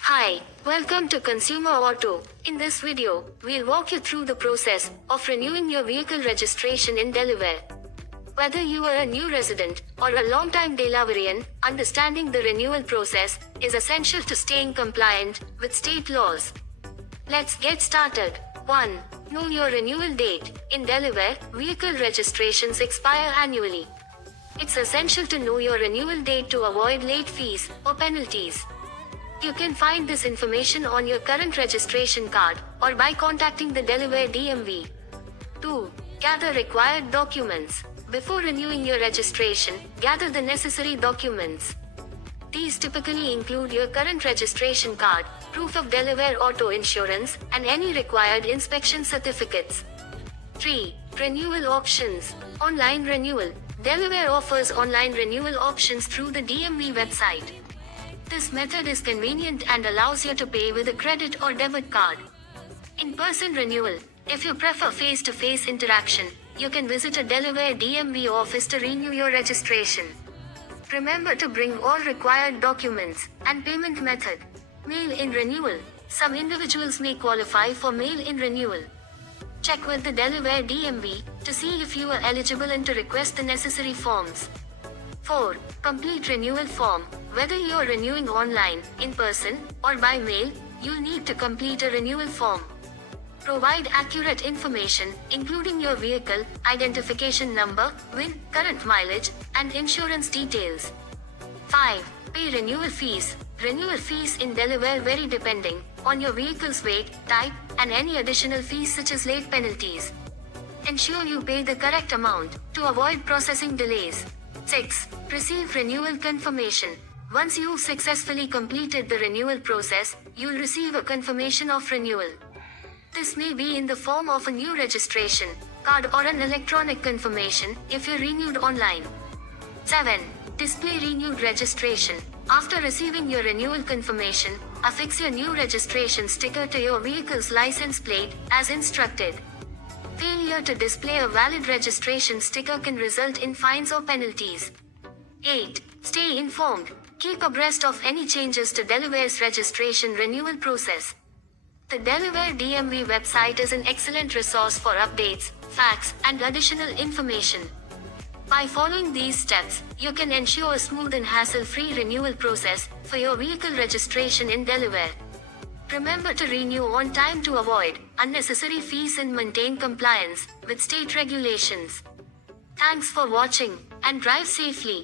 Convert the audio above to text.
Hi, welcome to ConsumerAuto. In this video, we'll walk you through the process of renewing your vehicle registration in Delaware. Whether you are a new resident or a long-time Delawarean, understanding the renewal process is essential to staying compliant with state laws. Let's get started. 1. Know your renewal date. In Delaware, vehicle registrations expire annually. It's essential to know your renewal date to avoid late fees or penalties. You can find this information on your current registration card or by contacting the Delaware DMV. 2. Gather required documents. Before renewing your registration, gather the necessary documents. These typically include your current registration card, proof of Delaware auto insurance, and any required inspection certificates. 3. Renewal options. Online renewal. Delaware offers online renewal options through the DMV website. This method is convenient and allows you to pay with a credit or debit card. In-person renewal. If you prefer face-to-face interaction, you can visit a Delaware DMV office to renew your registration. Remember to bring all required documents and payment method. Mail-in renewal. Some individuals may qualify for mail-in renewal. Check with the Delaware DMV to see if you are eligible and to request the necessary forms. 4. Complete renewal form. Whether you are renewing online, in person, or by mail, you'll need to complete a renewal form. Provide accurate information, including your vehicle, identification number, VIN, current mileage, and insurance details. 5. Pay renewal fees. Renewal fees in Delaware vary depending on your vehicle's weight, type, and any additional fees such as late penalties. Ensure you pay the correct amount to avoid processing delays. 6. Receive renewal confirmation. Once you've successfully completed the renewal process, you'll receive a confirmation of renewal. This may be in the form of a new registration card or an electronic confirmation if you're renewed online. 7. Display renewed registration. After receiving your renewal confirmation, affix your new registration sticker to your vehicle's license plate as instructed. Failure to display a valid registration sticker can result in fines or penalties. 8. Stay informed. Keep abreast of any changes to Delaware's registration renewal process. The Delaware DMV website is an excellent resource for updates, facts, and additional information. By following these steps, you can ensure a smooth and hassle-free renewal process for your vehicle registration in Delaware. Remember to renew on time to avoid unnecessary fees and maintain compliance with state regulations. Thanks for watching, and drive safely.